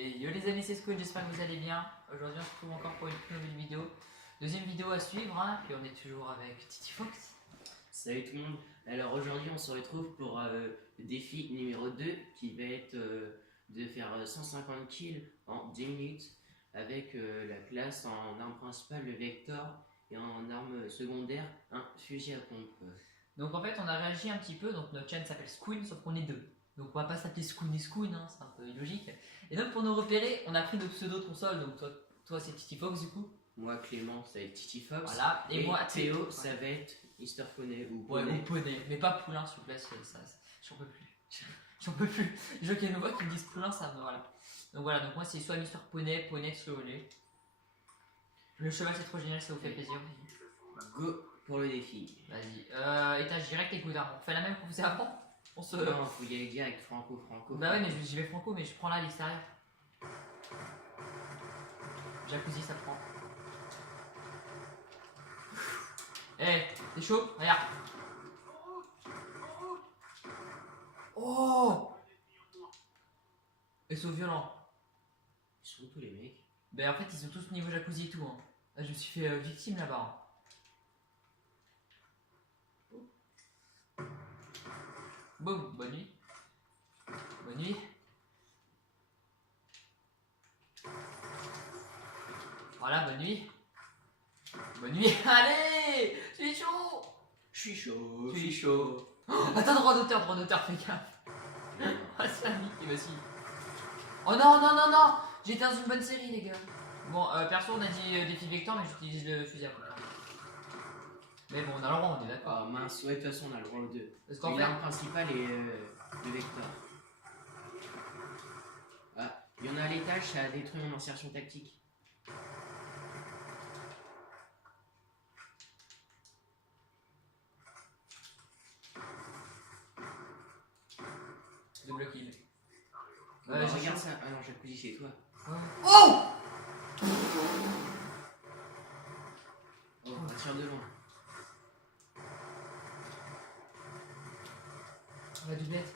Et yo les amis, c'est Squid, j'espère que vous allez bien. Aujourd'hui on se retrouve encore pour une toute nouvelle vidéo. Deuxième vidéo à suivre, hein. Puis on est toujours avec Titi Fox. Salut tout le monde. Alors aujourd'hui on se retrouve pour le défi numéro 2 qui va être de faire 150 kills en 10 minutes avec la classe en arme principale le Vector et en arme secondaire un fusil à pompe. Donc en fait on a réagi un petit peu, donc notre chaîne s'appelle Squid sauf qu'on est deux. Donc on va pas s'appeler Squid et Squid, hein, c'est un peu illogique. Et donc pour nous repérer, on a pris notre pseudo console, donc toi c'est Titi Fox du coup. Moi Clément ça va être Titi Fox. Voilà, et moi Théo ça va être Mister Poney ou Ouais, Poney. ou Poney, mais pas Poulain s'il vous plaît, ça j'en peux plus. J'en peux plus. Les gens qui nous voient qui me disent Poulain, ça me voilà. Donc voilà, donc moi c'est soit Mister Poney, Poney Slowly. Le cheval c'est trop génial, ça vous fait plaisir. Go pour le défi. Vas-y, étage direct et Goudard. On fait la même qu'on faisait avant. On se. Non, faut y aller direct, Franco. Bah ouais, mais j'y vais franco, mais je prends là à l'extérieur. Jacuzzi, ça prend. Eh, t'es chaud? Regarde. Oh! Ils sont violents. Ils sont tous les mecs. Ben en fait, ils sont tous niveau jacuzzi et tout. Hein. Là, je me suis fait victime là-bas. Hein. Boum, bonne nuit. Bonne nuit. Voilà, bonne nuit. Bonne nuit. Allez, je suis chaud. Je suis Je suis chaud. Oh, attends, droit d'auteur, fais gaffe. Ah, c'est un mythe, vas-y. Oh non, non, non, non. J'étais dans une bonne série, les gars. Bon, perso, on a dit défi Vector, mais j'utilise le fusil à pompe. Mais bon, on a le droit, on est d'accord. Oh mince, ouais, de toute façon on a le droit aux deux. Parce qu'en fait, l'arme principale est le Vector. Ah, il y en a à l'étage, ça a détruit mon insertion tactique. double kill. Regarde ça, ah non, jacuzzi chez toi. Oh! Oh, on tire de loin. La doublette.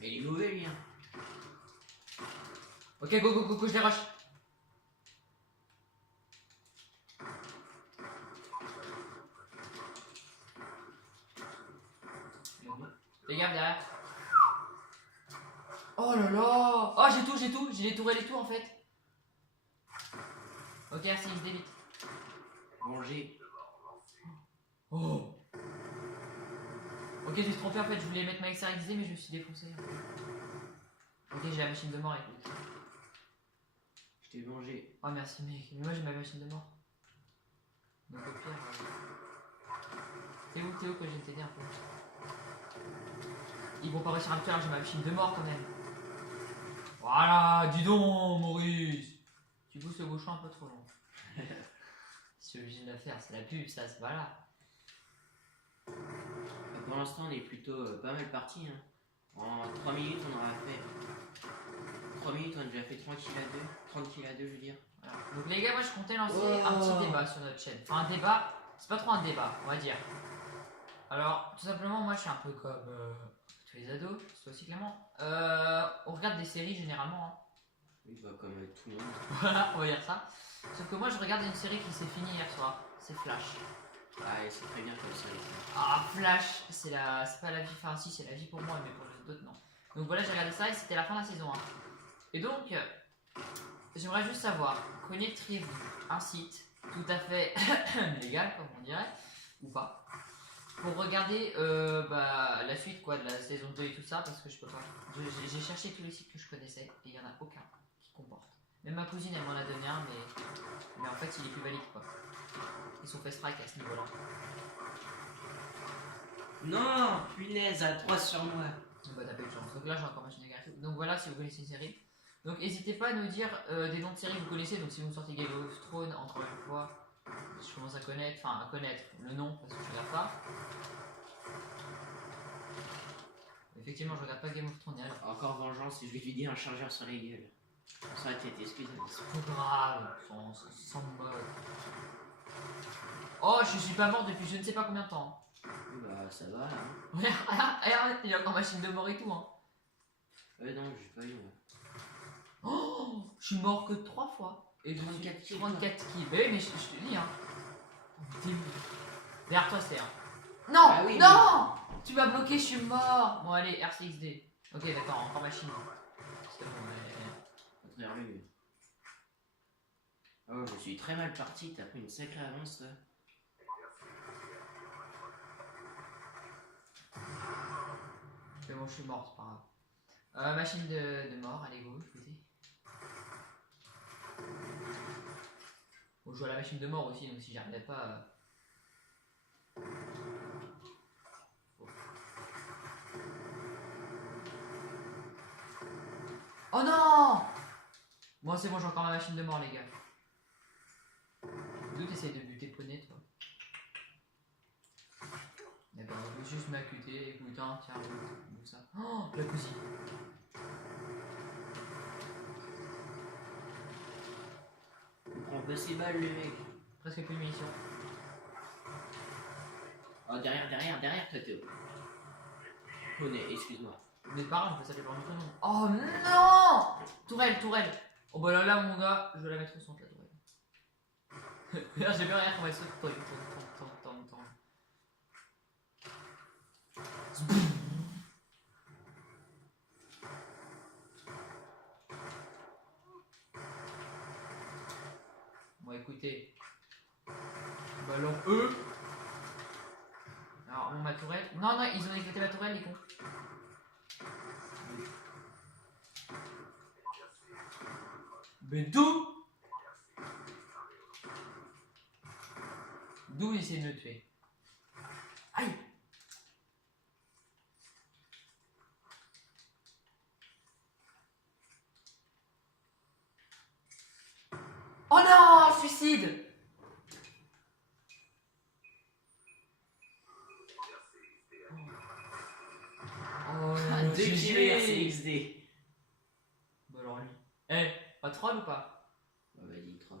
Mais il est mauvais lui, hein. Ok, go, je les rush. Les gars, derrière. Oh là là. Oh, j'ai les tourelles et tout en fait. Ok, merci, il se débite. Manger. Oh. Ok, je me suis trompé en fait, je voulais mettre ma XRXD mais je me suis défoncé. Ok, j'ai la machine de mort, écoute. Je t'ai mangé. Oh merci mec, mais moi j'ai ma machine de mort. Donc au pire... T'es où Théo que je viens de t'aider un peu? Ils vont pas réussir à me faire, j'ai ma machine de mort quand même. Voilà, dis donc Maurice. Tu pousses le bouchon un peu trop long. C'est obligé de la faire, c'est la pub ça, c'est voilà. Pour l'instant on est plutôt pas mal parti, hein. En 3 minutes on aura fait 3 minutes, on a déjà fait 30 kills à 2. 30 kills à 2 je veux dire. Voilà. Donc les gars, moi je comptais lancer un petit débat sur notre chaîne. Enfin un débat, c'est pas trop un débat, on va dire. Alors tout simplement moi je suis un peu comme tous les ados, c'est aussi Clément. On regarde des séries généralement. Hein. Oui, bah, comme tout le monde. Voilà, on va dire ça. Sauf que moi je regarde une série qui s'est finie hier soir, c'est Flash. Ah, et c'est très bien comme ça. Ah Flash, c'est pas la vie, enfin si c'est la vie pour moi mais pour les autres non. Donc voilà, j'ai regardé ça et c'était la fin de la saison 1. Et donc, j'aimerais juste savoir, connaîtriez-vous un site tout à fait légal, comme on dirait, ou pas, pour regarder la suite quoi, de la saison 2 et tout ça, parce que je peux pas. J'ai cherché tous les sites que je connaissais et il n'y en a aucun qui comporte. Même ma cousine elle m'en a donné un, mais en fait il est plus valide quoi. Ils sont fait strike à ce niveau-là. Non, punaise, à 3 sur moi. Bah t'as pas eu de chance. Donc là j'ai encore machine à gratter. Donc voilà, si vous connaissez une série. Donc n'hésitez pas à nous dire des noms de séries que vous connaissez. Donc si vous me sortez Game of Thrones, encore une fois, je commence à connaître le nom parce que je regarde pas. Effectivement, je regarde pas Game of Thrones. Alors. Encore vengeance, et je vais lui dire un chargeur sur les gueules. Ça va tête, excusez-moi. C'est pas grave, sans mode. Oh, je suis pas mort depuis je ne sais pas combien de temps. Bah ça va là. Regarde, il y a encore machine de mort et tout. Hein. Non, j'ai pas eu. Oh, je suis mort que 3 fois. Et 34 kills. 34 kills. Mais oui, mais je te dis, hein. Derrière toi, c'est un. Non, Ah oui, non, tu m'as bloqué, je suis mort. Bon, allez, RCXD. Ok, d'accord, encore machine. C'est bon, mais... Contraire lui. Oh, je suis très mal parti, t'as pris une sacrée avance, toi. C'est bon, je suis mort, c'est pas grave. Machine de mort, allez, go, écoutez. Bon, je joue à la machine de mort aussi, donc si j'arrivais pas. Oh non! Bon, c'est bon, j'ai encore ma machine de mort, les gars. D'où t'essayes de buter poney, toi? D'accord, je vais juste m'accuter, écoute, hein, tiens, où ça? Oh, la cousine. Il prend pas ses balles, le mec. Presque plus de munitions. Oh, derrière, toi, Théo. Poney, excuse-moi. Mais pas grave, je peux s'appeler par notre nom. Oh non! Tourelle. Oh bah là, mon gars, je vais la mettre au centre, la tourelle. D'ailleurs, j'ai bien rien qu'on va se tourner. Bon, écoutez. Bah alors, eux. Alors, bon, ma tourelle. Non, ils ont éclaté ma tourelle, les cons. Mais d'où ils essaient de me tuer. Aïe! Oh non! Suicide! Oh là, 2 kills RCXD. Bah alors lui. Eh, pas troll ou pas? Oh, vas-y, troll.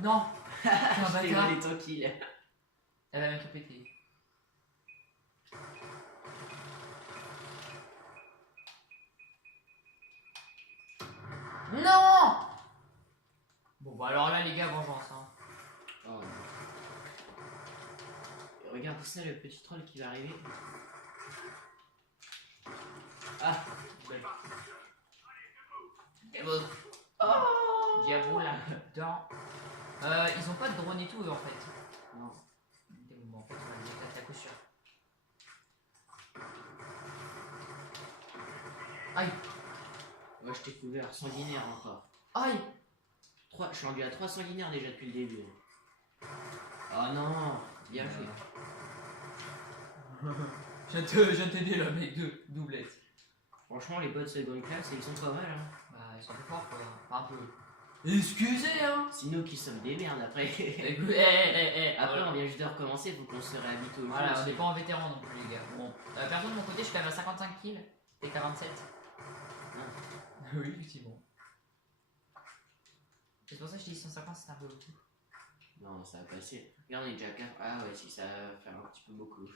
Non! C'est un Je t'ai bâtard. volé ton kill. Elle va même tout péter. Non! Bon bah alors là les gars, vengeance hein. Oh non. Regarde ça, le petit troll qui va arriver. Ah, Belle. Et bon. Oh! Diabo là-dedans. Ils ont pas de drone et tout eux en fait. non. Bon, en fait on va les éclater à coup sûr. Aïe! Ouais, je t'ai couvert, sanguinaire encore. Aïe! Je suis rendu à 3 sanguinaires déjà depuis le début. Oh non, bien joué. Je viens de t'aider là mec, deux doublettes. Franchement, les bots seconde classe, ils sont pas mal. Hein. Bah ils sont plus forts quoi, enfin un peu. Excusez hein! Sinon, qui sommes des merdes après. Écoute, Après, on vient juste de recommencer, faut qu'on se réhabite au jeu. Voilà, on aussi. n'est pas en vétéran non plus les gars. Bon, perso de mon côté je suis quand même à 55 kills et t'as 27. Oui, effectivement. C'est pour ça que je dis 150 c'est un peu beaucoup. Non, ça va passer. Regarde, on est déjà 4. Ah ouais, si, ça va faire un petit peu beaucoup.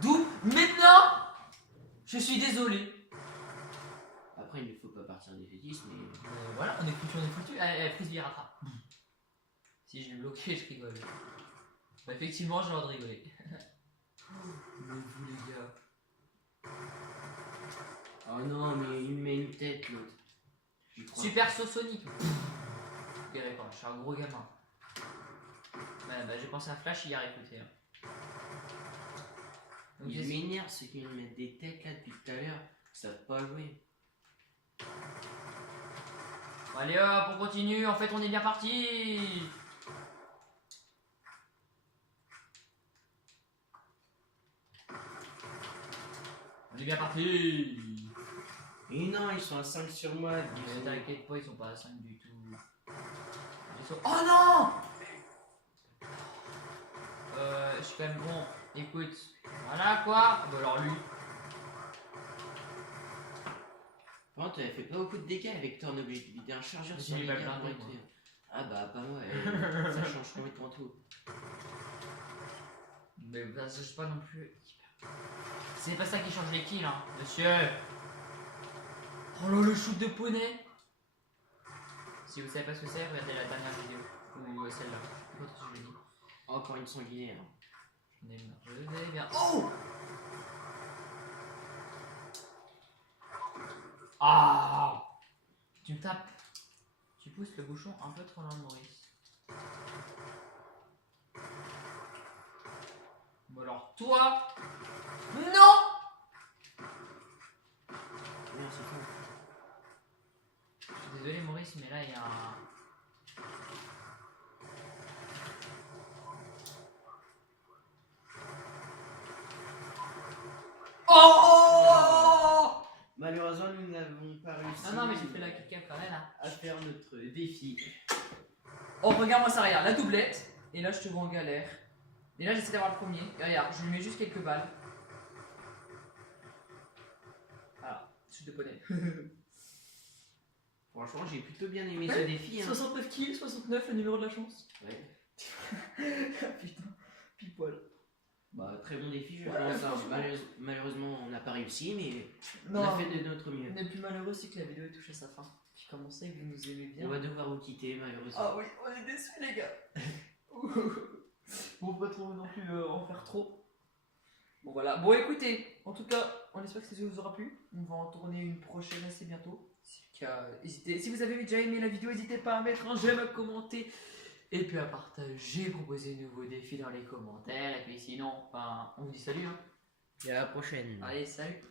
D'où maintenant je suis désolé. Après, il ne faut pas partir des fétiches, mais. Voilà, on est foutu. Allez, frisbee rattrape. Si je l'ai bloqué, je rigole. Bah, effectivement, j'ai le droit de rigoler. Mais vous les gars. Oh non, mais il met une tête l'autre. J'y crois. Super saut Sonic. Je verrai pas, je suis un gros gamin. Ouais, bah, j'ai pensé à Flash hier, écoutez. Hein. Donc, Il m'énerve ceux qui me mettent des têtes là depuis tout à l'heure. Ils savent pas jouer. Bon, allez hop, on continue. En fait, on est bien parti. On est bien parti. Et non, ils sont à 5 sur moi. Mais t'inquiète pas, ils sont pas à 5 du tout. Ils sont... Oh non! Je suis quand même bon. Écoute, voilà quoi. Bah alors lui. Par contre, elle fait pas beaucoup de dégâts avec ton objet. Il y a un chargeur sur J'ai les mal gars. blindé, moi. Ah bah pas moi, ça change complètement tout. Mais bah, je sais pas non plus. C'est pas ça qui change les kills, hein, monsieur. Oh là, le shoot de poney. Si vous savez pas ce que c'est, regardez la dernière vidéo. Ou celle-là. L'autre, je l'ai dit. Encore une sanguinaire. J'en ai marre. Je vais bien. Oh! Ah! Tu me tapes. Tu pousses le bouchon un peu trop loin, Maurice. Bon alors, toi! Non! Non, c'est tout. Je suis désolé, Maurice, mais là, il y a un... Oh! Malheureusement, nous n'avons pas réussi Non, non, mais j'ai fait la kick quand même, là. à faire notre défi. Oh, regarde-moi ça, regarde, la doublette. Et là, je te vois en galère. Et là, j'essaie d'avoir le premier. Et regarde, je lui mets juste quelques balles. Voilà, chute de poney. Franchement, j'ai plutôt bien aimé ce défi. Hein. 69 kills, 69, le numéro de la chance. Ouais. Putain, pile poil. Bah, très bon défi, je Ouais, pense. Hein. franchement. Malheureusement, on n'a pas réussi, mais Non, on a fait de notre mieux. le plus malheureux, c'est que la vidéo est touchée à sa fin. J'ai commencé et que vous nous aimez bien. On va devoir vous quitter, malheureusement. Ah oui, on est déçus, les gars. Bon, pas trop non plus en faire trop. Bon, voilà. Bon, écoutez, en tout cas, on espère que ça vous aura plu. On va en tourner une prochaine assez bientôt. Si le cas, hésitez. Si vous avez déjà aimé la vidéo, n'hésitez pas à mettre un j'aime, à commenter. Et puis à partager, proposer de nouveaux défis dans les commentaires. Et puis sinon, ben, on vous dit salut. Hein. Et à la prochaine. Allez, salut.